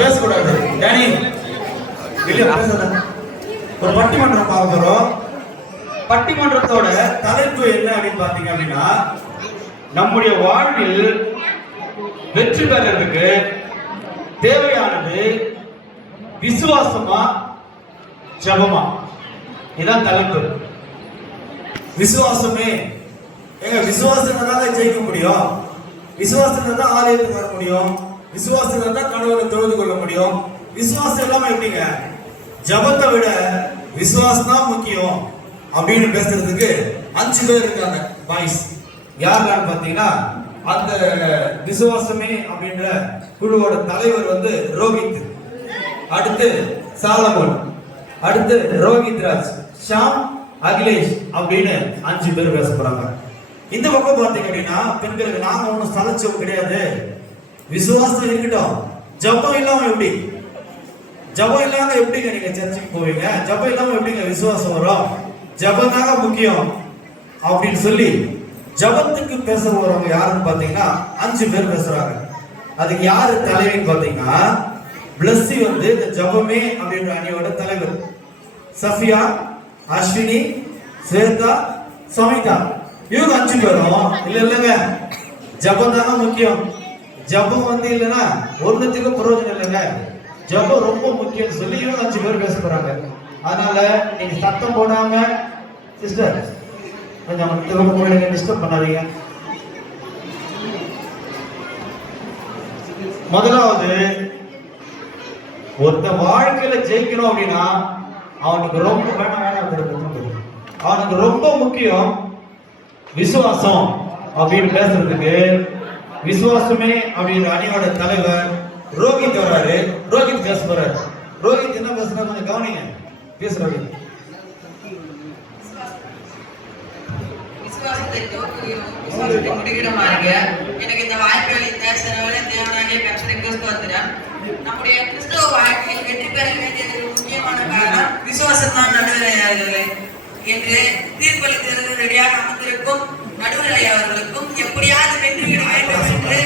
பேசக்கூடாது. டேனி வெளியே பேசுறேன். ஒரு பட்டிமன்றம் பார்க்கிறோம். பட்டிமன்றத்தோட தலைப்பு என்ன அப்படின்னு பாத்தீங்க அப்படின்னா, நம்முடைய வாழ்வில் வெற்றி பெறதுக்கு தேவையானது விசுவாசமா ஜபமா? இதான் தலைப்பு. விசுவாசமே எங்க விசுவாசம் ஜெயிக்க முடியும். விசுவாசம் தான் ஆலயத்துக்கு வர முடியும். விசுவாசம் தான் கடவுளை தொழுது கொள்ள முடியும். விசுவாசம் இல்லாம எப்படிங்க? ஜபத்தை விட விசுவாசம் தான் முக்கியம் அப்படின்னு பேசுறதுக்கு 5 பேர் இருக்காங்க பாய்ஸ். யாருன்னு பாத்தீங்கன்னா, அந்த விசுவாசமே அப்படின்ற குழுவோட தலைவர் வந்து ரோஹித், அடுத்து சாலமோன், அடுத்து ரோஹித் ராஜ், ஷாம், அகிலேஷ் அப்படின்னு 5 பேர் பேச போறாங்க. இந்த பக்கம் பாத்தீங்க அப்படின்னா, பெண்களுக்கு நாங்க ஒன்றும் சலைச்சோம் கிடையாது. விசுவாசம் இருக்கட்டும், ஜபம் இல்லாம எப்படி? ஜபம் இல்லாம எப்படிங்க நீங்க சர்ச்சுக்கு போவீங்க? ஜபம் இல்லாம எப்படிங்க விசுவாசம் வரும்? ஜபம் தாங்க முக்கியம் அப்படின்னு சொல்லி ஜபத்துக்கு பேச போறவங்க யாருன்னு பாத்தீங்கன்னா 5 பேர் பேசுறாங்க. அதுக்கு யாரு தலைவின்னு பாத்தீங்கன்னா, பிளஸ்ஸி வந்து இந்த ஜபமே அப்படின்ற அணியோட தலைவர். சஃபியா, அஸ்வினி, ஸ்வேதா, சமிதா, இவங்க 5 பேரும் இல்லைங்க ஜபம் தாங்க முக்கியம். ஜபம் வந்து இல்லைன்னா ஒன்னுத்துக்கு பிரயோஜனம் இல்லைங்க. ஜபம் ரொம்ப முக்கியம் சொல்லி இவங்க 5 பேர் பேச போறாங்க. அதனால நீங்க சத்தம் போடாம சிஸ்டர் கொஞ்சம் டிஸ்டர்ப் பண்ணாதீங்க. முதலாவது, ஒருத்த வாழ்க்கையில ஜெயிக்கணும் அப்படின்னா அவனுக்கு ரொம்ப அவனுக்கு ரொம்ப முக்கியம் விசுவாசம் அப்படின்னு பேசுறதுக்கு விசுவாசமே அப்படின்ற அணியோட தலைவர் ரோஹித் வர்றாரு. ரோஹித் பேச போறாரு. ரோஹித் என்ன பேசுறாரு கொஞ்சம் கவனிங்க. பேசுறாரு. விசுவாசத்தை முடிக்கிறமாக எனக்கு இந்த வாய்ப்புகள் இந்த செலவுல தேவனாகிய கர்த்தருக்கு ஸ்தோத்திரம். நம்முடைய கிறிஸ்தவ வாழ்க்கையில் வெற்றி பெற வேண்டியதற்கு முக்கியமான காரணம் விசுவாசம் தான். நடுவரையாளர்களே என்று தீர்ப்பளித்தது ரெடியாக அமர்ந்திருக்கும் நடுவரை அவர்களுக்கும் எப்படியாவது வெற்றிவிட வேண்டும் என்று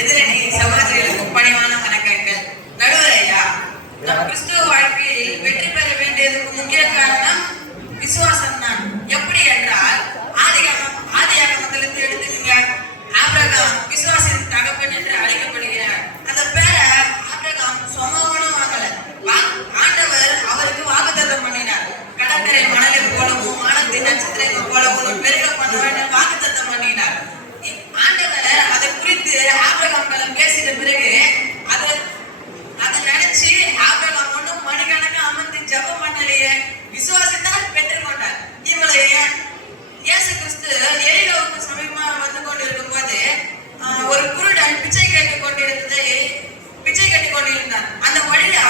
எதிரணி சகோதரிகளுக்கும் பணிவான வணக்கங்கள். நடுவரையா, நம் கிறிஸ்துவ வாழ்க்கையில் வெற்றி பெற வேண்டியதற்கு முக்கிய காரணம் விசுவாசம் தான். எப்படி என்றால், ஆதியாகமத்திலிருந்து எடுத்துக்கங்க. ஆபிரகாம் விசுவாசத்தின் தகப்பன் என்று அழைக்கப்படுகிறார். அந்த பேரை ஆபிரகாம் சொந்தவனும் வாங்கல. ஆண்டவர் அவருக்கு வாக்குத்தத்தம் பண்ணினார். கடற்கரை மணலை போலவும் வானத்தின் நட்சத்திரங்கள் போலவும் பெருக பண்ணுவேன் வாக்குத்தத்தம் பண்ணினார். ஆண்டவர் அதை குறித்து ஆபிரகாம் பேசின பிறகு அதை நினைச்சு ஆபிரகாம் ஒன்றும் மணிக்கணக்கு அமர்ந்து ஜபம் பண்ணலையே, விசுவாசத்தால் பெற்றுக்கொண்டார். இவளை இயேசு கிறிஸ்து எரிகோவுக்கு சமீபமாக வந்து கொண்டிருக்கும் போது ஒரு குருடன் பிச்சை கட்டிக் கொண்டிருந்தார். அந்த வழியா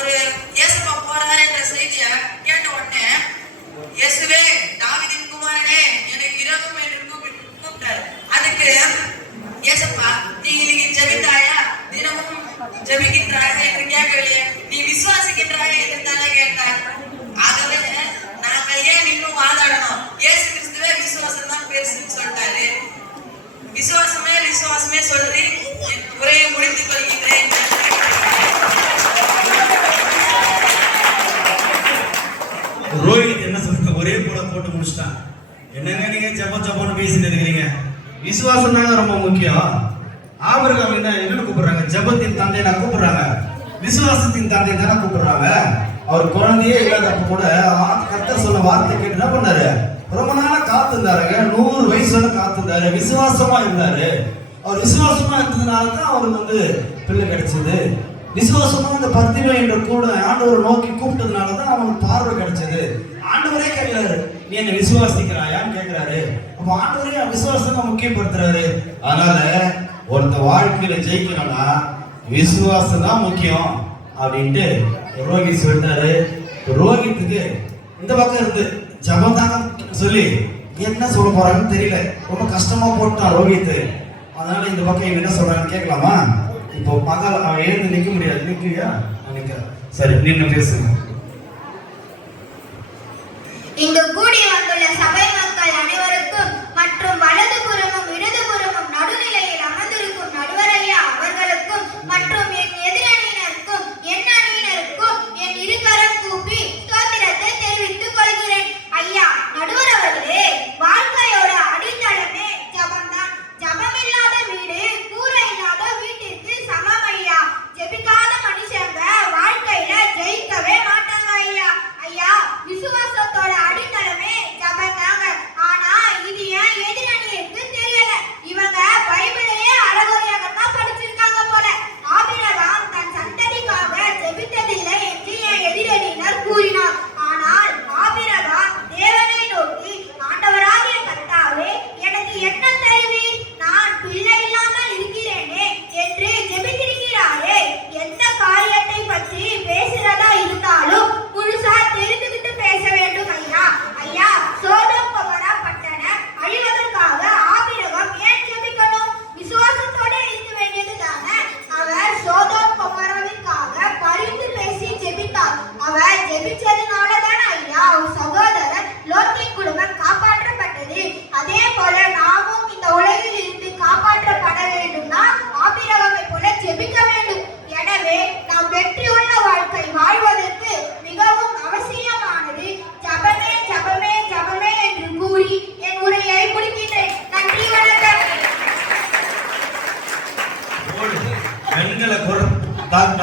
ஒரு இயேசுப்பா போறாரு என்ற செய்தியை கேட்ட உடனே, இயேசுவே தாவீதின் குமாரனே எனக்கு இரவும் என்று கூப்பிட்டார். அதுக்கு இயேசுப்பா, நீ இன்னைக்கு ஜெபித்தாயா, தினமும் ஜெபிக்கின்றாயா என்று கேட்கலையே, நீ விசுவாசிக்கின்றாயா என்று தானே கேட்டார். ஆகவே நாங்க ஏன் இன்னும் வாதாடணும்? இயேசு கிறிஸ்துவே விசுவாசம் தான் பேசுன்னு சொல்லிட்டாரு. விசுவாசமே சொல்லி என் உரையை முடித்துக் கொள்கின்றேன். ரோஹித் என்ன சொல்ற, ஒரே போல போட்டு முடிச்சிட்டான். என்னங்க நீங்க ஜபம்னு பேசிட்டு இருக்கிறீங்க? விசுவாசம் தாங்க ரொம்ப முக்கியம். ஆபிரகாம் என்ன கூப்பிடுறாங்க? ஜபத்தின் தந்தை நான் கூப்பிடுறாங்க, விசுவாசத்தின் தந்தை தானே கூப்பிடுறாங்க. அவர் குழந்தையே இல்லாதப்ப கூட கர்த்தர் சொன்ன வார்த்தை கேட்டு என்ன பண்ணாரு? ரொம்ப நாளா காத்திருந்தாருங்க. 100 வயசு வரை காத்திருந்தாரு. விசுவாசமா இருந்தாரு. அவர் விசுவாசமா இருந்ததுனால தான் அவருக்கு வந்து பிள்ளை கிடைச்சது. விசுவாசமா இந்த பத்திமை என்ற கூட ஆண்டவரை நோக்கி கூப்பிட்டதுனால தான் அவனுக்கு பார்வை கிடைச்சது. ஆண்டவரே கேட்கிறாரு, நீ என்ன விசுவாசிக்கிறாயான்னு கேட்கிறாரு. அப்ப ஆண்டவரே விசுவாசத்தை முக்கியப்படுத்துறாரு. அதனால ஒருத்த வாழ்க்கையில ஜெயிக்கணும்னா விசுவாசம் தான் முக்கியம் அப்படின்ட்டு ரோஹித் சொல்லிட்டாரு. ரோஹித்துக்கு இந்த பக்கம் இருந்து ஜபம் தாங்க சொல்லி என்ன சொல்ல போறாங்கன்னு தெரியல. ரொம்ப கஷ்டமா போட்டான் ரோஹித். அதனால இந்த பக்கம் இவங்க என்ன சொல்றாங்கன்னு கேட்கலாமா? இப்போ பகல் அவன் எழுந்து நிக்க முடியாது. நிற்கியா? நிற்கிறேன். சரி, நீங்க பேசுங்க. இங்கு கூடி வந்துள்ள சபை மக்கள் அனைவருக்கும் மற்றும் வலதுபுறமும்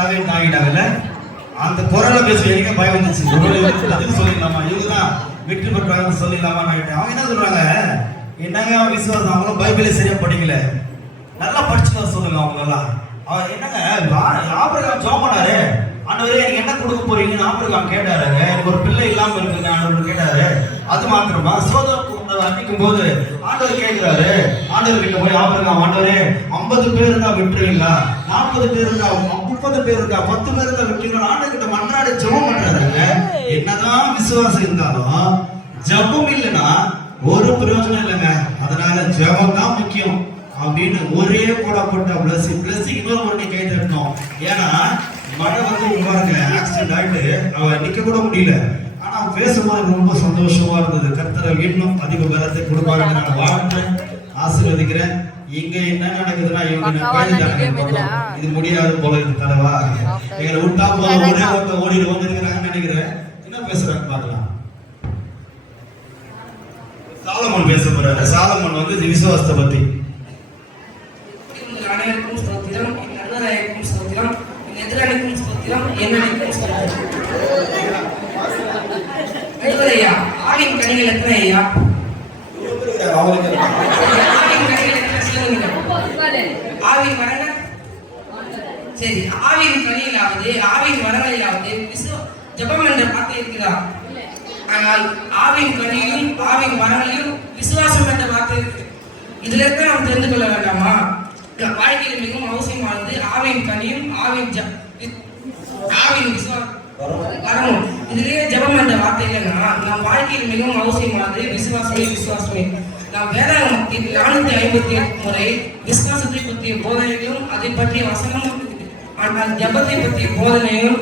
டார்கெட் ஆகிட்டாங்கல்ல. அந்த குரலை பேச எனக்கு பயம் வந்துச்சு. பதில் சொல்லிடலாமா, இவங்க தான் வெற்றி பெற்றாங்க சொல்லிடலாமான்னு ஆகிட்டேன். அவங்க என்ன சொல்றாங்க, என்னங்க விசுவாசம், அவங்களும் பைபிளே சரியா படிக்கல, நல்லா படிச்சுக்க சொல்லுங்க அவங்களெல்லாம். அவர் என்னங்க ஆபிரகாம் ஜெபம் பண்ணாரு, ஆண்டவரே எனக்கு என்ன கொடுக்க போறீங்கன்னு ஆபிரகாம் கேட்டாருங்க. எனக்கு ஒரு பிள்ளை இல்லாம இருக்குங்க ஆண்டவர் கேட்டாரு. அது மாத்திரமா சோதோம் அடிக்கும் போது ஆண்டவர் கேட்கிறாரு, ஆண்டவர் கிட்ட போய் ஆபிரகாம், ஆண்டவரே 50 பேர் இருந்தா விட்டுருவீங்களா, 40 பேர் இருந்தா 30 பேர் இருந்தா 10 பேர் இருந்தா விட்டுருவீங்களா, ஆண்டவர் கிட்ட மன்றாடி ஜெபம் பண்றாருங்க. என்னதான் விசுவாசம் இருந்தாலும் ஜெபம் இல்லைன்னா ஒரு பிரயோஜனம் இல்லைங்க. அதனால ஜெபம் தான் முக்கியம் அப்படின்னு ஒரே போடப்பட்ட பிளஸிங் இன்னொரு முறை கேட்டுருக்கோம். ஏன்னா மழை வந்து பாருங்க ஆக்சிடென்ட் ஆயிட்டு அவ நிக்க கூட முடியல. ஆனா பேசும்போது ரொம்ப சந்தோஷமா இருந்தது. கர்த்தர் இன்னும் அதிக பலத்தை கொடுப்பாங்க. நான் வாழ்றேன், ஆசீர்வதிக்கிறேன். இங்க என்ன நடக்குதுன்னா இவங்க இது முடியாது போல இது தலைவா, எங்களை விட்டா போல ஓடிட்டு வந்துருக்கிறாங்கன்னு நினைக்கிறேன். என்ன பேசுறாங்க பார்க்கலாம். சாலமன் பேச போறாரு. சாலமன் வந்து விசுவாசத்தை பத்தி. அனைவருக்கும் ஸ்தோத்திரம், நண்பராயிருக்கும் ஸ்தோத்திரம், எதிராளிக்கும் ஸ்தோத்திரம், என்னைக்கும் ஸ்தோத்திரம். ஐயா, ஆவின் கனிகள் எத்தனை ஐயா? ஆவின் கனிகள் எத்தனை சொல்லுங்க. ஆவின் வரங்கள் சரி, ஆவின் கனிகளாவது ஆவின் வரங்களாவது ஜெபம் என்ற வார்த்தை இருக்குதா? ஆனால் ஆவின் கனியிலும் ஆவின் வரங்களிலும் விசுவாசம் என்ற வார்த்தை இருக்கு. இதுல இருந்து நாம் தெரிந்து கொள்ள வேண்டாமா? வாழ்க்கையில் மிகவும் அவசியமானது ஆவின் கனியும் ஆவின் வரணும். இதுலயே ஜெபம் என்ற வார்த்தை இல்லைன்னா நம் வாழ்க்கையில் மிகவும் அவசியமானது விசுவாசமே. நாம் வேதாகமத்தில் 458 முறை விசுவாசத்தை பற்றிய போதனைகளும் அதை பற்றிய வசனமும், ஆனால் ஜெபத்தை பற்றிய போதனையும்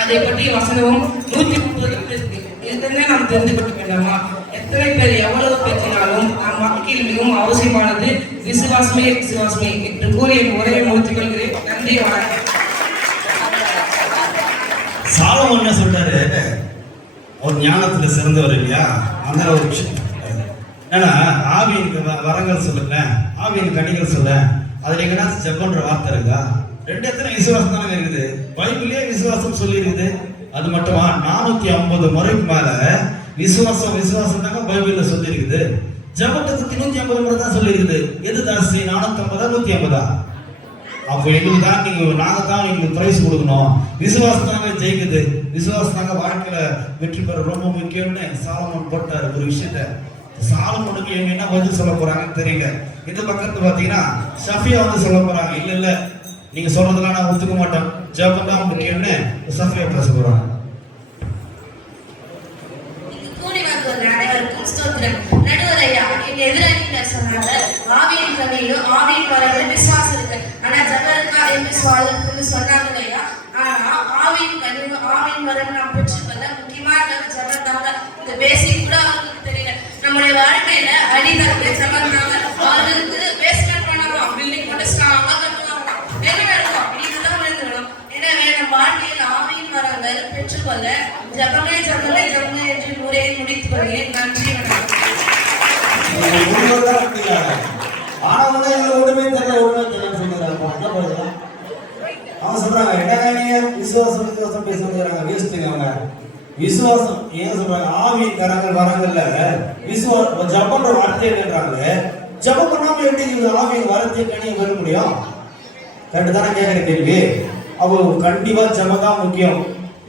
அதை பற்றிய வசனமும் 130 இருக்கு. இதனை நாம் தெரிந்து கொள்ள வேண்டாமா? எத்தனை பேர் எவ்வளவு பேசினாலும் நம் வாழ்க்கையில் மிகவும் அவசியமானது விசுவாசமே என்று கூறி என் உரையை முடித்துக் கொள்கிறேன். நன்றி, வணக்கம். சாலமன் என்ன சொல்றாரு, ஒரு ஞானத்துல சிறந்தவர் இல்லையா, அந்த ஒரு விஷயம் ஏன்னா ஆவியின் வரங்கள் சொல்லுங்க, ஆவியின் கனிகள் சொல்ல, அதுல எங்கன்னா ஜெபம்ன்ற வார்த்தை இருக்கா? ரெண்டு எத்தனை விசுவாசம் தானே இருக்குது. பைபிளே விசுவாசம் சொல்லி இருக்குது. அது மட்டுமா 450 முறைக்கு மேல விசுவாசம் தாங்க பைபிள்ல சொல்லி இருக்குது. ஜெபத்துக்கு 350 முறை தான் சொல்லி இருக்குது. எது ஜாஸ்தி, 450 150? அப்போ எங்களுக்கு தான் நாங்க தான் எங்களுக்கு பிரைஸ் கொடுக்கணும். விசுவாசம் தாங்க ஜெயிக்குது, விசுவாசம் தாங்க வாழ்க்கையில வெற்றி பெற ரொம்ப முக்கியம்னு சாலமன் போட்டாரு ஒரு விஷயத்த. சாலமனுக்கு இவங்க என்ன பதில் சொல்ல போறாங்கன்னு தெரியல. இந்த பக்கத்துல பாத்தீங்கன்னா ஷஃபியா வந்து சொல்ல போறாங்க, இல்ல நீங்க சொல்றதெல்லாம் நான் ஒத்துக்க மாட்டேன், ஜெபம் தான் முக்கியம்னு ஷஃபியா பேச போறாங்க. அனைவருக்கும் ஸ்தோத்திரம். நடுவர் ஐயா, எங்க எதிராளிகள் சொன்னாங்க ஆவியின் கனியிலும் ஆவியின் வரங்களும் விசுவாசம் இருக்கு, ஆனா ஜெபம் இருக்கா என்று சொன்னாங்க ஐயா. ஆனா ஆவியின் கனியும் ஆவியின் வரம் நாம் பெற்றுக்கொள்ள முக்கியமா ஜெபம் தாங்க. இந்த பேசிக் கூட அவங்களுக்கு தெரியல. நம்முடைய வாழ்க்கையில அடித்தளமே ஜெபம் தாங்க. அவர்களுக்கு பேஸ்மெண்ட் பண்ணலாம், பில்டிங் போட்டு ஸ்ட்ராங்கா கட்டுவாங்க, என்ன நடக்கும் இதுதான் விழுந்துடும். எனவே நம் வாழ்க்கையில் ஆவியின் வரங்கள் பெற்றுக்கொள்ள ஜெபமே என்று உரையை முடித்துக் கொள்கிறேன். நன்றி, வணக்கம். அவங்க சொல்றாங்க, என்னங்க விசுவாசம் பேசுறாங்க, வேஸ்ட்டுங்க. அவங்க விசுவாசம் ஏன் சொல்றாங்க, ஆவியின் கரங்கள் வரங்கள்ல ஜபம்ன்ற வார்த்தை என்னன்றாங்க. ஜபம் பண்ணாம எப்படி ஆவியின் வரத்தை கனியை வர முடியும்? கரெக்ட் தானே கேட்கிற கேள்வி. அவங்க கண்டிப்பா ஜபம் தான் முக்கியம்,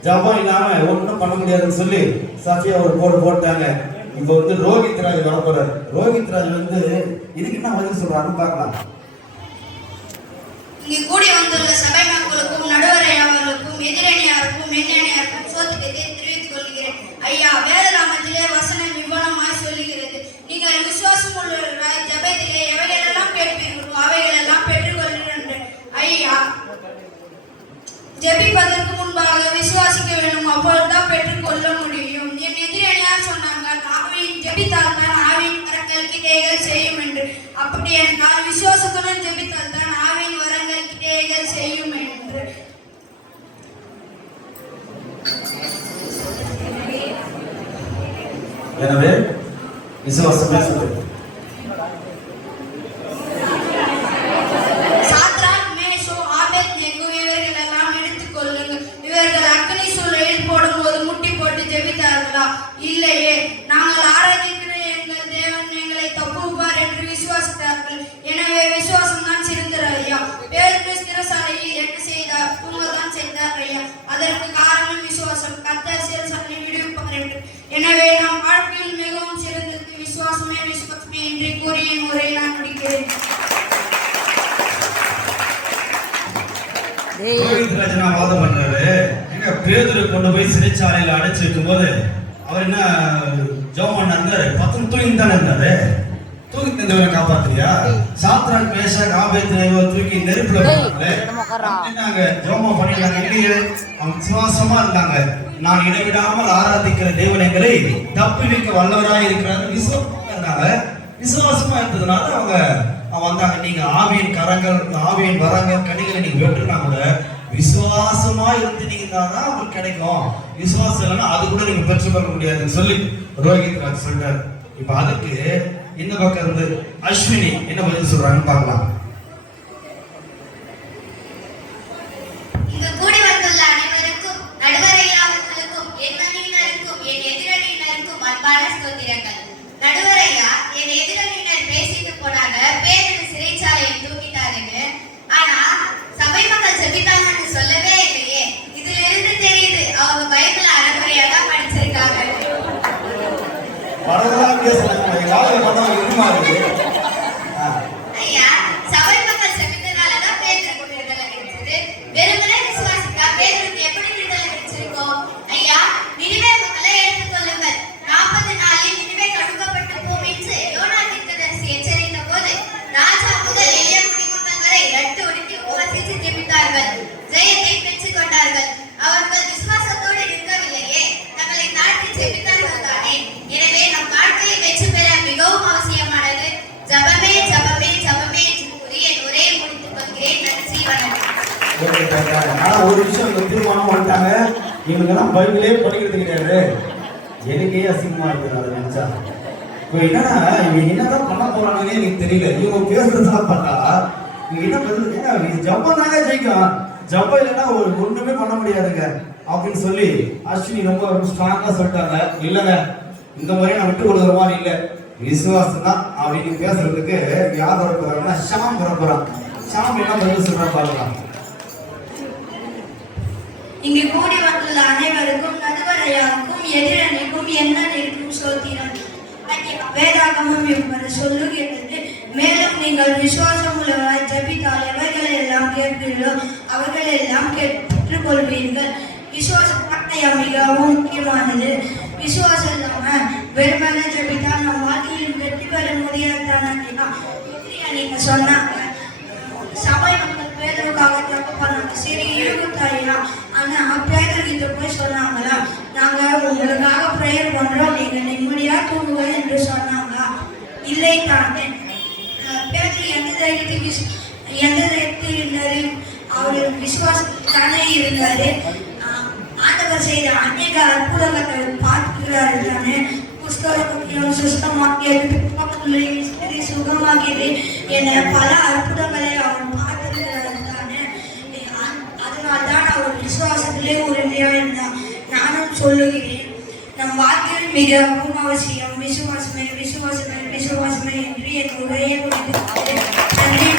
ஜபம் இல்லாம ஒன்றும் பண்ண முடியாதுன்னு சொல்லி சஃபியா ஒரு போட்டாங்க. இப்ப வந்து ரோஹித் ராஜ் வரப்போறாரு. ரோஹித் ராஜ் வந்து இதுக்கு என்ன பதில் சொல்றாருன்னு பார்க்கலாம். இங்கு கூடி வந்துள்ள சபை மக்களுக்கும் நடுவரை அவர்களுக்கும் எதிரணியாருக்கும் எண்ணணியாருக்கும் சோத்தியத்தை தெரிவித்துக் கொள்கிறேன். ஐயா, வேதராமத்திலே வசனம் விவரமாய் சொல்லுகிறது, நீங்கள் விசுவாசம் உள்ளவர்களாய் ஜெபத்திலே எவைகளெல்லாம் கேட்பீர்களோ அவைகளெல்லாம் பெற்றுக்கொள்கிறேன். ஐயா, ஜெபிப்பதற்கு முன்பாக விசுவாசிக்க வேண்டும், அப்பொழுதுதான் பெற்றுக்கொள்ள முடியும். என் எதிரணியார் சொன்னாங்க, ஆவியின் ஜெபித்தால் தான் ஆவியின் வரங்கள் கிரியைகள் செய்யும் என்று. அப்படி என்றால் விசுவாசத்துடன் ஜெபித்தால் தான் ஆவியின் வரங்கள் கிரியைகள் செய்யும் என்று. எனவே விசுவாசமே சொல்லுங்க. சாத்ராக், மேஷோ, ஆபேத்நேகோ இவர்கள் எல்லாம் எடுத்துக் அதற்கு காரணம் விசுவாசம். கர்த்தர் சிறைச்சாலை விடுவிப்பார் என்று. எனவே நாம் வாழ்க்கையில் மிகவும் சிறந்தது விசுவாசமே விசுவாசமே என்று கூறி என் உரையை நான் முடிக்கிறேன். ரோஹித் ராஜனா வாதம் பண்றாரு. எங்க பேதுரு கொண்டு போய் சிறைச்சாலையில அடைச்சு வைக்கும் போது அவர் என்ன ஜெபம் பண்ணாரு? 10 தூங்கி தானே இருந்தாரு. தூக்கி தந்தவரை காப்பாத்துறியா? சாத்ராக் மேஷாக் ஆபேத்நேகோ தூக்கி நெருப்புல போட்டாங்களே, நாங்க ஜெபம் பண்ணிட்டாங்க இல்லையே. அவங்க விசுவாசமா இருந்தாங்க. நான் இடைவிடாமல் ஆராதிக்கிற தேவன் எங்களை தப்புவிக்க வல்லவராய் இருக்கிறார். விசுவாசமா இருந்தாங்க. விசுவாசமா இருந்ததுனால அவங்க வந்தாங்க. நீங்க ஆவியின் கரங்கள், ஆவியின் வரங்கள், கனிகளை நீங்க வெட்டுனா கூட விசுவாசமா இருந்தீங்கன்னா தான் உங்களுக்கு கிடைக்கும். விசுவாசம் இல்லைன்னா அது கூட நீங்க பெற்றுக்கொள்ள முடியாதுன்னு சொல்லி ரோஹித் ராஜ் சொல்றாரு. இப்ப அதுக்கு இந்த பக்கம் இருந்து அஸ்வினி என்ன பதில் சொல்றாங்கன்னு பார்க்கலாம். இங்கு கூடி வந்துள்ள அனைவருக்கும், நடுவரையாளர்களுக்கும், என் அணியினருக்கும், என் எதிரணியினருக்கும் அன்பான ஸ்தோத்திரங்கள். நடுவரையா, என் எதிரணியினர் பேசிட்டு போனாங்க, பேருக்கு சிறைச்சாலையை தூக்கிட்டாருன்னு. ஆனா சபை மக்கள் ஜெபித்தாங்கன்னு சொல்லவே இல்லையே. இதுல இருந்து தெரியுது அவங்க பைபிள் அறகுறையா தான் படிச்சிருக்காங்க. ஐயா, சபை மக்கள் ஜெபித்தனாலதான் பேருக்கு விடுதலை கிடைச்சது. வெறுமனே விசுவாசித்தா பேருக்கு எப்படி விடுதலை கிடைச்சிருக்கும்? ஐயா, நினிவே மக்களை எடுத்துக்கொள்ளுங்கள். 40 நாளில் நினிவே கடுக்கப்பட்டு போம் என்று யோனா தீர்க்கதரிசி எச்சரித்த போது ராஜா முதல் எளிய குடிமக்கள் வரை இரட்டு உடுத்தி உபவாசித்து ஜெபித்தார்கள். ஜெயத்தை பெற்றுக் கொண்டார்கள். அவர்கள் விசுவாசத்தோடு இருக்கவில்லையே, தங்களை தாழ்த்தி ஜெபித்தார்கள் தானே. எனவே நம் வாழ்க்கையை வெற்றி பெற மிகவும் அவசியமானது ஜபமே ஜபமே ஜபமே என்று கூறி என் உரையை முடித்துக் கொள்கிறேன். நன்றி, வணக்கம். ஆனா ஒரு விஷயம் தீர்மானம் பண்ணிட்டாங்க. இவங்கெல்லாம் பைபிளே படிக்கிறது கிடையாது. எனக்கே அசிங்கமா இருக்குது அதை நினைச்சா. இப்போ என்னன்னா இவங்க என்னதான் பண்ண போறாங்கன்னே எனக்கு தெரியல. இவங்க பேசுறதுலாம் பார்த்தா இவங்க என்ன பதில், ஜப்பம் தாங்க ஜெயிக்கும், ஜப்பம் இல்லைன்னா ஒண்ணுமே பண்ண முடியாதுங்க அப்படின்னு சொல்லி அஸ்வினி ரொம்ப ஸ்ட்ராங்கா சொல்லிட்டாங்க. இல்லைங்க, இந்த மாதிரி நான் விட்டு கொடுக்குற மாதிரி இல்லை, விசுவாசம் தான் அப்படின்னு பேசுறதுக்கு யார் வர போறாங்கன்னா ஷாம் வர போறான். ஷாம் என்ன பதில் சொல்றான் பாருங்க. இங்கு கூடி வந்துள்ள அனைவருக்கும், நடுவரையாருக்கும், எதிரணிக்கும், எண்ணனிற்கும் ஸ்தோத்திரம். வேதாகமம் என்பது சொல்லுகிறது, மேலும் நீங்கள் விசுவாசம் உள்ளவராய் ஜெபித்தால் எவைகளை எல்லாம் கேட்பீர்களோ அவர்கள் எல்லாம் பெற்றுக்கொள்வீர்கள். விசுவாசம் மிகவும் முக்கியமானது. விசுவாசம் இல்லாம வெறுமனே ஜெபித்தால் நம் வாழ்க்கையில் வெற்றி பெற முடியாதுன்னா நீங்க சொன்னாங்க. சபை மக்கள் பேதருக்காக தப்பு பண்ணாங்க. சரி இருக்குத்தாயா, ஆனா பேதர்கிட்ட போய் சொன்னாங்களா, நாங்க உங்களுக்காக ப்ரேயர் பண்றோம், நீங்க நிம்மதியா தூங்குங்க என்று சொன்னாங்க. இல்லை தானே. பேதர் எந்த தைரியத்தில் இருந்தாரு? அவரு விசுவாசத்தில் தானே இருந்தாரு. ஆண்டவர் செய்த அநேக அற்புதங்களை பார்க்கிறாரு தானே. புஸ்தகம் சுத்தமாக்கியது, சுகமாக்கியது என பல அற்புதங்களை அவர் பார்த்திருக்கிறார் தானே. அதனால்தான் அவர் விசுவாசத்திலே உறுதியா இருந்தார். நானும் சொல்லுகிறேன், நம் வாழ்க்கையில் மிகவும் அவசியம் விசுவாசமே விசுவாசமே விசுவாசமே என்று என் உரையை முடித்து நன்றி.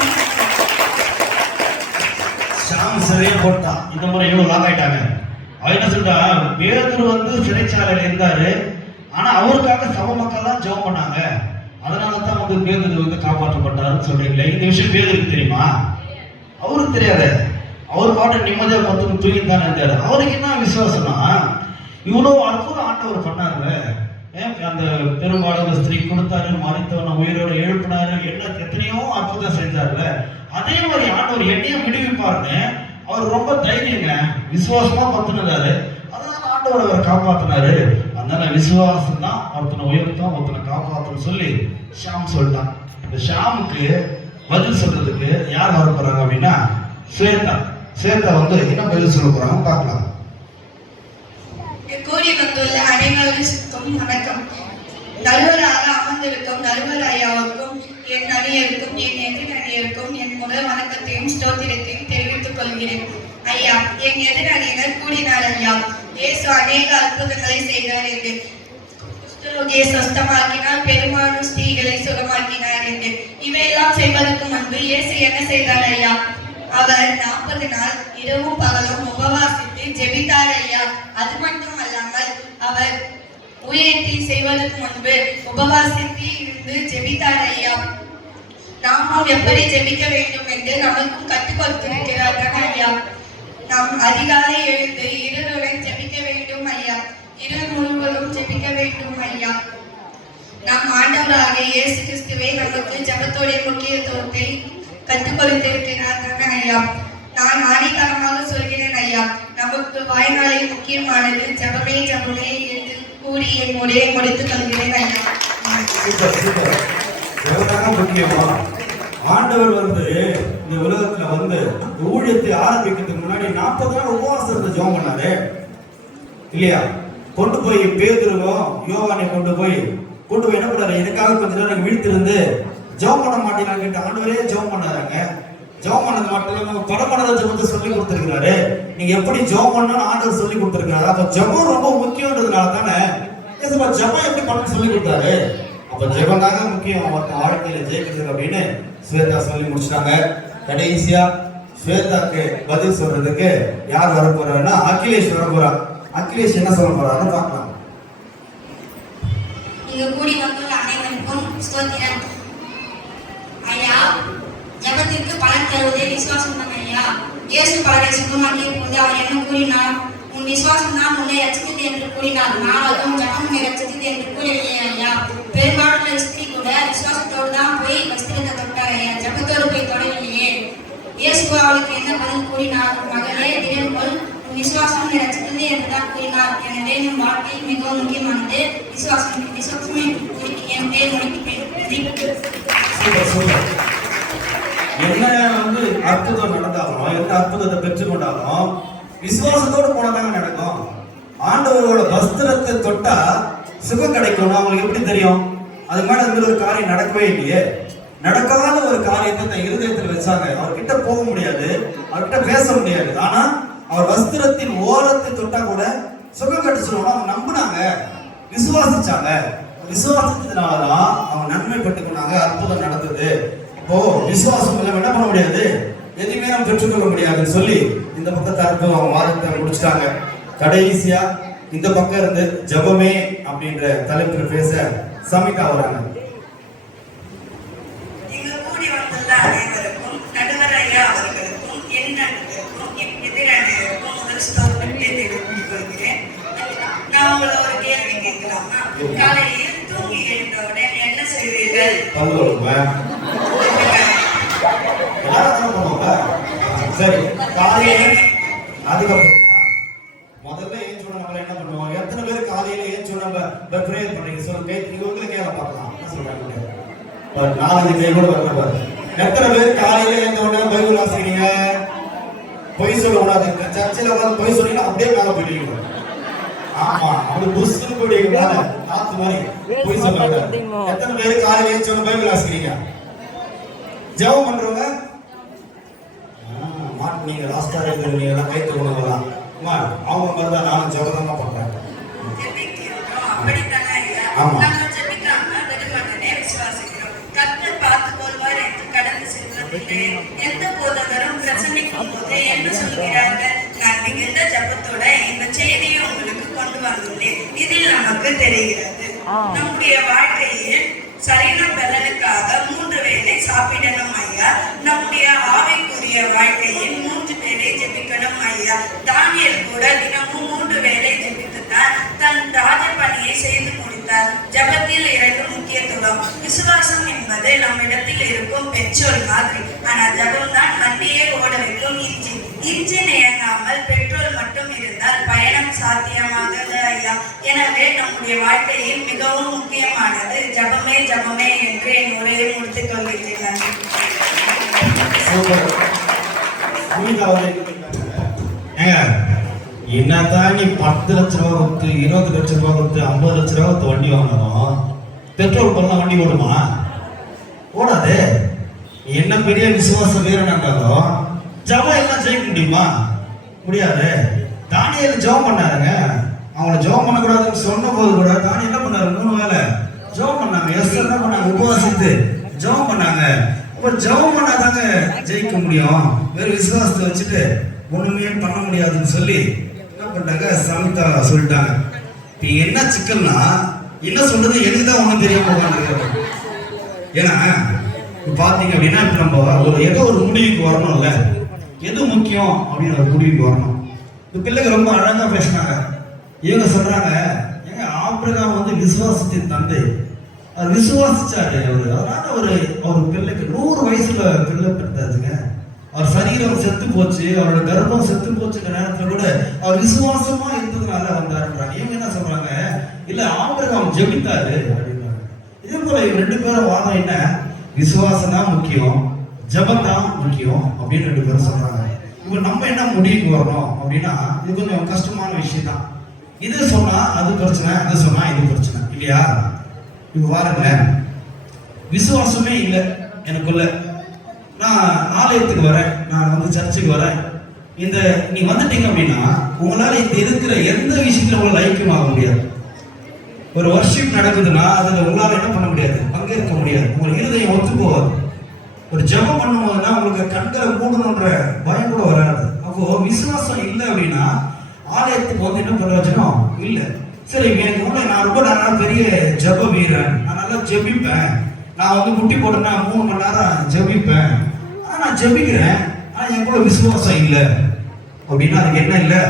ஷாம் சரியா போட்டான். இந்த முறை இவ்வளவு லாக் ஆயிட்டாங்க. அவன் என்ன சொல்றா, பேதுரு சிறைச்சாலையில இருந்தாரு, ஆனா அவருக்காக சபை மக்கள் தான் ஜெபம் பண்ணாங்க, அதனாலதான் பேதுரு காப்பாற்றப்பட்டாருன்னு சொல்றீங்களே. இந்த விஷயம் பேதுருக்கு தெரியுமா? அவருக்கு தெரியாது. அவர் பாட்டு நிம்மதியா 10 தூங்கி தானே இருந்தாரு. அவருக்கு என்ன விசுவாசம்னா, இவ்வளவு அற்புதம் ஆண்டவர் பண்ணாருல்ல, அந்த பெரும்பாலும் ஸ்திரீ கொடுத்தாரு, மறித்தவனை உயிரோட எழுப்பினாரு, எத்தனையோ அற்புதம் செஞ்சாருல்ல, அதே மாதிரி ஆண்டவர் என்னையும் விடுவிப்பாருன்னு அவர் ரொம்ப தைரியங்க, விசுவாசமா பத்துனாரு. அதனால ஆண்டவர் அவர் காப்பாத்தினாரு. அதனால விசுவாசம் தான் ஒருத்தனை உயர்த்தம், ஒருத்தனை காப்பாற்றணும் சொல்லி ஷாம் சொல்லிட்டான். இந்த ஷாமுக்கு பதில் சொல்றதுக்கு யார் வர போறாங்க அப்படின்னா ஸ்வேதா. ஸ்வேதா என்ன பதில் சொல்ல போறாங்க பார்க்கலாம். கூடி வந்துள்ள அனைவருக்கும் வணக்கம். நடுவராக அமர்ந்திருக்கும் நடுவர் ஐயாவுக்கும், என் அணியருக்கும், என் எதிர் அணியருக்கும் என் முதல் வணக்கத்தையும் ஸ்தோத்திரத்தையும் தெரிவித்துக் கொள்கிறேன். ஐயா, என் எதிர் அணியினர் கூடினார். ஐயா, இயேசு அநேக அற்புதங்களை செய்தார் என்று, குஷ்டரோகியை சொஸ்தமாக்கினார், பெரும்பாலான ஸ்திரீகளை சுகமாக்கினார் என்று. இவையெல்லாம் செய்வதற்கு முன்பு இயேசு என்ன செய்தார் ஐயா? அவர் 40 நாள் இரவும் பகலும் உபவாசித்து ஜெபித்தார் ஐயா. அது மட்டும் அல்லாமல் அவர் ஊழியத்தை செய்வதற்கு முன்பு உபவாசித்து இருந்து ஜெபித்தார் ஐயா. நாமும் எப்படி ஜெபிக்க வேண்டும் என்று நமக்கும் கற்றுக் கொடுத்திருக்கிறார்கள் ஐயா. நாம் அதிகாலை எழுந்து இருளுடன் ஜெபிக்க வேண்டும் ஐயா. இருள் முழுவதும் ஜெபிக்க வேண்டும் ஐயா. நம் ஆண்டவராக இயேசு கிறிஸ்துவே நமக்கு ஜெபத்தோடைய முக்கியத்துவத்தை கற்றுக் கொடுத்திருக்கிறார்கள் ஐயா. நான் ஆணித்தரமாக சொல்கிறேன் ஐயா, நமக்கு வாழ்நாளில் முக்கியமானது ஜெபமே ஜெபமே என்று கூறி என் உரையை முடித்துக் கொள்கிறேன் ஐயா. Super super. ஜெபம்தாங்க முக்கியமா? ஆண்டவர் இந்த உலகத்துல இந்த ஊழியத்தை ஆரம்பிக்கிறதுக்கு முன்னாடி 40 நாள் உபவாசம் இருந்து ஜெபம் பண்ணாரு இல்லையா? கொண்டு போய் பேதுருவும் யோவானை கொண்டு போய் என்ன பண்ணாரு? எனக்காக கொஞ்ச நேரம் விழித்திருந்து ஜெபம் பண்ண மாட்டேங்கிறாங்க கேட்ட ஆண்டவரே ஜெபம் பண்ணாராங்க. ஜெபம் பண்ணது மட்டும் இல்லாம படமனத ஜெபத்தை சொல்லி கொடுத்திருக்கிறாரு. நீங்க எப்படி ஜெபம் பண்ணணும்னு ஆண்டவர் சொல்லி கொடுத்திருக்கிறாரு. அப்ப ஜெபம் ரொம்ப முக்கியம்ன்றதுனால தானே ஜெபம் எப்படி பண்ண சொல்லி கொடுத்தாரு. அப்ப ஜெபம் தாங்க முக்கியம் வாழ்க்கையில ஜெயிக்கிறது அப்படின்னு ஸ்வேதா சொல்லி முடிச்சிட்டாங்க. கடைசியா ஸ்வேதாக்கு பதில் சொல்றதுக்கு யார் வர போறாருன்னா அகிலேஷ் வர போறா. அகிலேஷ் என்ன சொல்ல போறாருன்னு பார்க்கலாம். இங்கு கூடி வந்துள்ள அனைவருக்கும் ஸ்தோத்திரம். ஐயா, ஜெபத்திற்கு பலன் தருவதே விசுவாசம் தான் ஐயா. இயேசு பலரை சுகமாக்கிய போது அவர் என்ன கூறினார்? உன் விசுவாசம் தான் உன்னை ரட்சித்தது என்று கூறினார். நான் அதுவும் ஜெபம் உன்னை ரட்சித்தது என்று கூறவில்லை ஐயா. பெரும்பாலுள்ள ஸ்திரீ கூட விசுவாசத்தோடு தான் போய் வஸ்திரத்தை தொட்டார் ஐயா, ஜெபத்தோடு போய் தொடவில்லையே. இயேசு அவளுக்கு என்ன பதில் கூறினார்? மகளே, திடன்கொள், உன் விசுவாசம் ரட்சித்தது என்று தான் கூறினார். எனவே நம் வாழ்க்கை மிகவும் முக்கியமானது விசுவாசமே என் பேர் முடிக்கிறேன். என்ன அற்புதம் நடந்தாலும் எந்த அற்புதத்தை பெற்றுக்கொண்டாலும் விசுவாசத்தோடு போனதாங்க நடக்கும். ஆண்டவரோட வஸ்திரத்தை தொட்டா சுகம் கிடைக்கும். அவங்களுக்கு எப்படி தெரியும்? அது மேல ஒரு காரியம் நடக்கவே இல்லையே. நடக்காத ஒரு காரியத்தை தன் இருதயத்தில் வச்சாங்க. அவர்கிட்ட போக முடியாது, அவர்கிட்ட பேச முடியாது. ஆனா அவர் வஸ்திரத்தின் ஓரத்தை தொட்டா கூட சுகம் கிடைச்சிருவோம். அவங்க நம்பினாங்க, விசுவாசிச்சாங்க. விசுவாசத்தினாலதான் அவங்க நன்மை பெற்றுக்கொண்டாங்க. அற்புதம் நடந்தது. இப்போ விசுவாசம் இல்லாம என்ன பண்ண முடியாது, எதுவுமே நம்ம பெற்றுக்கொள்ள முடியாதுன்னு சொல்லி இந்த பக்கத்தை அர்த்தம் அவங்க வாதத்தை முடிச்சிட்டாங்க. கடைசியா இந்த பக்கம் இருந்து ஜெபமே அப்படின்ற தலைப்பில் பேச சமிகா வராங்க. இங்கு கூடி வந்துள்ள அனைவருக்கும், நடுவர் ஐயா அவர்களுக்கும், என் நண்பர்களுக்கும், எதிரணியருக்கும் முதல் ஸ்தோத்திரத்தை தெரிவித்துக் கொள்கிறேன். நான் உங்களை ஒரு கேள்வி கேட்கலாமா? காலையில் தூங்கி எழுந்தவுடன் என்ன செய்வீர்கள்? சரி, காலையில அதுக்கப்புறமா முதல்ல ஏன் நம்ம என்ன பண்ணுவோம்? எத்தனை பேர் காலையில ஏன் நம்ம பிரேயர் பண்றீங்க? சொல்லுங்க, நீங்க உங்களை கேள்வி பார்க்கலாம். என்ன சொல்றாங்க? ஒரு 4 கை கூட வரல. எத்தனை பேர் காலையில எழுந்த உடனே பைபிள் வாசிக்கிறீங்க? பொய் சொல்ல கூடாது. சர்ச்சில் உட்காந்து பொய் சொன்னீங்கன்னா அப்படியே மேல போயிடுவீங்க. ஆமா, அப்படி புஷ்னு போயிடுவீங்க, காத்து மாதிரி பொய் சொல்ல கூடாது. எத்தனை பேர் காலையில எழுந்து பைபிள் வாசிக்கிறீங்க? ஜெபம் பண்றவங்க நீங்க லாஸ்டா நீங்க எல்லாம் கை தூக்குனவங்களா? அவங்க மாதிரி தான் நானும் ஜெபம் தான் பண்றேன். ஆமா, எந்த போதகரும் பிரசங்கிக்கும் போது என்ன சொல்கிறார்கள்? நான் மிகுந்த ஜபத்தோட இந்த செய்தியை உங்களுக்கு கொண்டு வந்துள்ளேன். இதில் நமக்கு தெரிகிறது, நம்முடைய வாழ்க்கையில் சரீரம் பலனுக்காக 3 வேளை சாப்பிடணும் ஐயா. நம்முடைய ஆவிக்குரிய வாழ்க்கையில் 3 வேளை ஜெபிக்கணும் ஐயா. தானியேல் கூட தினமும் 3 வேளை ஜெபித்துத்தான் தன் ராஜ பணியை செய்து முடித்தார். ஜபத்தில் 2 முக்கியத்துவம். விசுவாசம் என்பது நம்மிடத்தில் இருக்கும் பெட்ரோல் மாதிரி, ஆனால் ஜபம் தான் வண்டியை ஓட வைக்கும் இன்ஜின். இன்ஜின் இயங்காமல் பெட்ரோல் மட்டும் இருந்தால் பயணம் சாத்தியமாகாது ஐயா. எனவே நம்முடைய வாழ்க்கையில் மிகவும் முக்கியமானது ஜபமே ஜபமே என்று என் உரையை முடித்துக் கொள்கிறேன். என்னதான் நீ 10 லட்ச ரூபா கொடுத்து 20 லட்ச ரூபா கொடுத்து 50 லட்ச ரூபா கொடுத்து வண்டி வாங்கணும், பெட்ரோல் பண்ண வண்டி ஓடுமா? ஓடாது. என்ன பெரிய விசுவாச வீரனாலும் ஜபம் எல்லாம் ஜெயிக்க முடியுமா? முடியாது. தானியேல் ஜெபம் பண்ணாருங்க. அவங்களை ஜெபம் பண்ணக்கூடாதுன்னு சொன்ன போது கூட தானியேல் என்ன பண்ணாரு? 3 வேளை ஜெபம் பண்ணாங்க. எஸ்தர் என்ன பண்ணாங்க? உபவாசித்து ஜெபம் பண்ணாங்க. அப்ப ஜெபம் பண்ணாதாங்க ஜெயிக்க முடியும். வேறு விசுவாசத்தை வச்சுட்டு ஒண்ணுமே பண்ண முடியாதுன்னு சொல்லி என்ன பண்ணாங்க, சமிதா சொல்லிட்டாங்க. இப்ப என்ன சிக்கல்னா, என்ன சொல்றது எனக்கு தான் ஒண்ணும் தெரியாம போவாங்க. ஏன்னா இப்ப பாத்தீங்க அப்படின்னா, இப்ப நம்ம ஏதோ ஒரு முடிவுக்கு வரணும்ல, எது முக்கியம் அப்படின்னு ஒரு முடிவுக்கு வரணும். இந்த பிள்ளைங்க ரொம்ப அழகா பேசினாங்க. இவங்க சொல்றாங்க, ஏங்க ஆபிரகாம் வந்து விசுவாசத்தின் தந்தை, அவர் விசுவாசிச்சாரு. அவர் பிள்ளைக்கு 100 வயசுல பிள்ளை பெற்றாச்சுங்க. அவர் சரீரம் செத்து போச்சு, அவரோட கர்ப்பம் செத்து போச்சுன்ற நேரத்துல கூட அவர் விசுவாசமா இருந்ததுனால வந்தாருன்றாங்க. இவங்க என்ன சொல்றாங்க, இல்ல ஆபிரகாம் ஜெபித்தாரு அப்படின்றாங்க. இதே போல இவங்க 2 பேரும் வாதம் என்ன, விசுவாசம் தான் முக்கியம், ஜெபம் தான் முக்கியம் அப்படின்னு 2 பேரும் சொல்றாங்க. இப்ப நம்ம என்ன முடிவுக்கு வரணும் அப்படின்னா, இது கொஞ்சம் கஷ்டமான விஷயம் தான். இது சொன்னா அது பிரச்சனை, அது சொன்னா இது பிரச்சனை இல்லையா? இப்ப பாருங்க, விசுவாசமே இல்லை எனக்குள்ள. நான் ஆலயத்துக்கு வரேன், நான் வந்து சர்ச்சுக்கு வரேன். நீ வந்துட்டீங்க அப்படின்னா உங்களால இந்த இருக்கிற எந்த விஷயத்துல உங்களை ஐக்கியமாக முடியாது. ஒரு வர்ஷிப் நடக்குதுன்னா அதுல உங்களால என்ன பண்ண முடியாது, பங்கேற்க முடியாது. உங்க இருதயம் ஒத்து போவாது. ஒரு ஜெபம் பண்ணும்போதுன்னா உங்களுக்கு கண்களை மூடணுன்ற பயம் கூட வராது. அப்போ விசுவாசம் இல்லை அப்படின்னா ஆலயத்துக்கு வந்து என்ன பண்ண வச்சனும் இல்லை. சரி, எனக்கு வந்து நான் ரொம்ப நல்லா பெரிய ஜெப வீரன், நான் நல்லா ஜெபிப்பேன், நான் வந்து முட்டி போட்டேன்னா 3 மணி நேரம் ஜெபிப்பேன், ஆனா நான் ஜெபிக்கிறேன், ஆனா என் கூட விசுவாசம் இல்லை அப்படின்னா அதுக்கு என்ன இல்லை,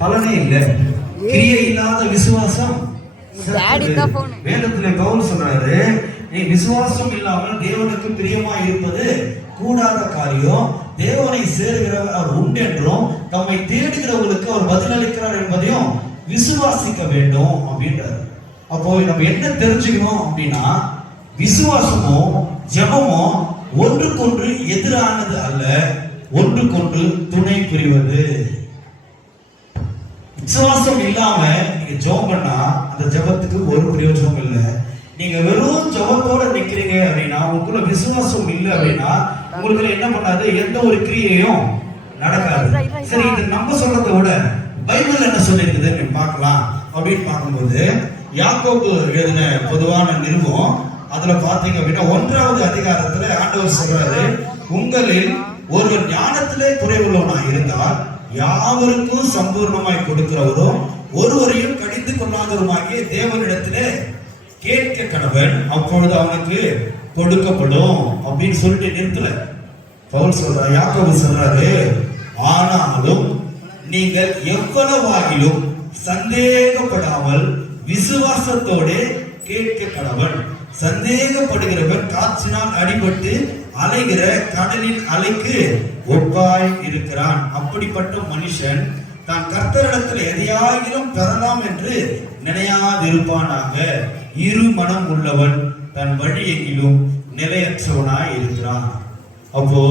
பலனே இல்லை. கிரியை இல்லாத விசுவாசம். வேதத்துல பவுல் சொல்றாரு, நீ விசுவாசம் இல்லாமல் தேவனுக்கு பிரியமா இருப்பது கூடாத காரியம், தேவனை சேருகிறவர் அவர் உண்டு என்றும் தம்மை தேடுகிறவர்களுக்கு அவர் பதிலளிக்கிறார் என்பதையும் விசுவாசிக்க வேண்டும் அப்படின்றார். அப்போ நம்ம என்ன தெரிஞ்சுக்கணும் அப்படின்னா, விசுவாசமோ ஜெபமோ ஒன்றுக்கொன்று எதிரானது அல்ல, ஒன்றுக்கொன்று துணை புரிவது. விசுவாசம் இல்லாம நீங்க ஜெபம் பண்ணா அந்த ஜெபத்துக்கு ஒரு பிரயோஜனம் இல்லை. நீங்க வெறும் ஜெபத்தோட நிக்கிறீங்க அப்படின்னா, உங்களுக்குள்ள விசுவாசம் இல்லை அப்படின்னா உங்களுக்கு என்ன பண்ணாது, எந்த ஒரு கிரியையும் நடக்காது. சரி, இது நம்ம சொல்றதை விட பைபிள் என்ன சொல்லிருக்குது பார்க்கலாம் அப்படின்னு பார்க்கும்போது, யாக்கோபு எழுதின பொதுவான நிருபம் அதுல பாத்தீங்க அப்படின்னா 1வது அதிகாரத்துல ஆண்டவர் சொல்றாரு, உங்களில் ஒரு ஞானத்திலே குறைவுள்ளவனாய் இருந்தால் யாவருக்கும் சம்பூர்ணமாய் கொடுக்கிறவரும் ஒருவரையும் கடிந்து கொள்ளாதவருமாகிய தேவனிடத்திலே கேட்க கடவன், அப்பொழுது அவனுக்கு கொடுக்கப்படும் அப்படின்னு சொல்லிட்டு நிறுத்தல. பவுல் சொல்றாரு, யாக்கோபு சொல்றாரு, ஆனாலும் நீங்கள் எவ்வளவாகிலும் சந்தேகப்படாமல் விசுவாசத்தோடு கேட்க கடவன். சந்தேகப்படுகிறவன் காற்றினால் அடிபட்டு அலைகிற கடலின் அலைக்கு ஒப்பாய் இருக்கிறான். அப்படிப்பட்ட மனுஷன் தான் கர்த்தரிடத்தில் எதையாகிலும் பெறலாம் என்று நினையாதிருப்பானாக. இரு மனம் உள்ளவன் தன் வழி எங்கிலும் நிலையற்றவனாய் இருக்கிறான். அப்போ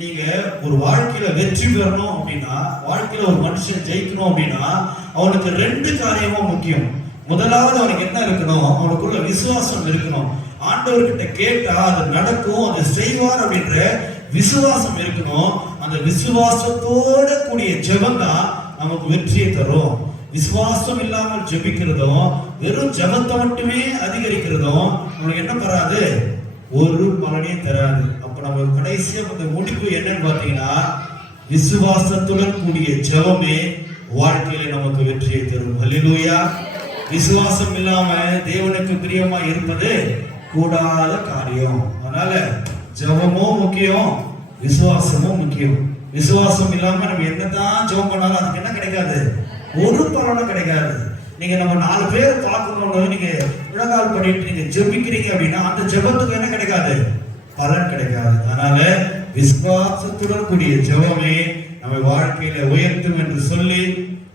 நீங்க ஒரு வாழ்க்கையில வெற்றி பெறணும் அப்படின்னா, வாழ்க்கையில ஒரு மனுஷன் ஜெயிக்கணும் அப்படின்னா அவனுக்கு 2 காரியமும் முக்கியம். முதலாவது அவனுக்கு என்ன இருக்கணும், அவனுக்குள்ள விசுவாசம் இருக்கணும். ஆண்டவர்கிட்ட கேட்டா அது நடக்கும், அதை செய்வார் அப்படின்ற விசுவாசம் இருக்கணும். அந்த விசுவாசத்தோட கூடிய ஜெபம் தான் நமக்கு வெற்றியை தரும். விசுவாசம் இல்லாமல் ஜெபிக்கிறதும் வெறும் ஜெபத்தை மட்டுமே அதிகரிக்கிறதும் நமக்கு என்ன தராது, ஒரு பலனையும் தராது. அப்ப நம்ம கடைசியா இந்த முடிவு என்னன்னு பாத்தீங்கன்னா, விசுவாசத்துடன் கூடிய ஜெபமே வாழ்க்கையில நமக்கு வெற்றியை தரும். அல்லேலூயா. விசுவாசம் இல்லாம தேவனுக்கு பிரியமா இருப்பது கூடாத காரியம். அதனால ஜெபமும் முக்கியம், விசுவாசமும் முக்கியம். விசுவாசம் இல்லாம நம்ம என்னதான் ஜெபம் பண்ணாலும் அதுக்கு என்ன கிடைக்காது, ஒரு பலனும் கிடைக்காது. நீங்க நம்ம 4 பேர் பார்க்கணும்னு நீங்க விழகால் பண்ணிட்டு நீங்க ஜெபிக்கிறீங்க அப்படின்னா அந்த ஜெபத்துக்கு என்ன கிடைக்காது, பலன் கிடைக்காது. அதனால விசுவாசத்துடன் கூடிய ஜெபமே நம்ம வாழ்க்கையில உயர்த்தும் என்று சொல்லி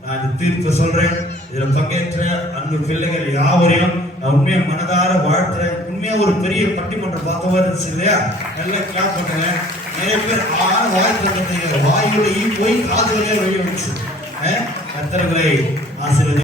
நான் தீர்ப்பு சொல்றேன். இதுல பங்கேற்ற அன்பு பிள்ளைகள் யாவரையும் நான் உண்மையா மனதார வாழ்த்துறேன். உண்மையா ஒரு பெரிய பட்டிமன்றம் பார்த்தவா இருந்துச்சு இல்லையா? நல்லா கிளாப் பண்ணுங்க. நிறைய பேர் வாழ்த்து வாயுடைய போய் காதுகளே வழி வந்துச்சு. கர்த்தர்களை ஆசீர்வதி.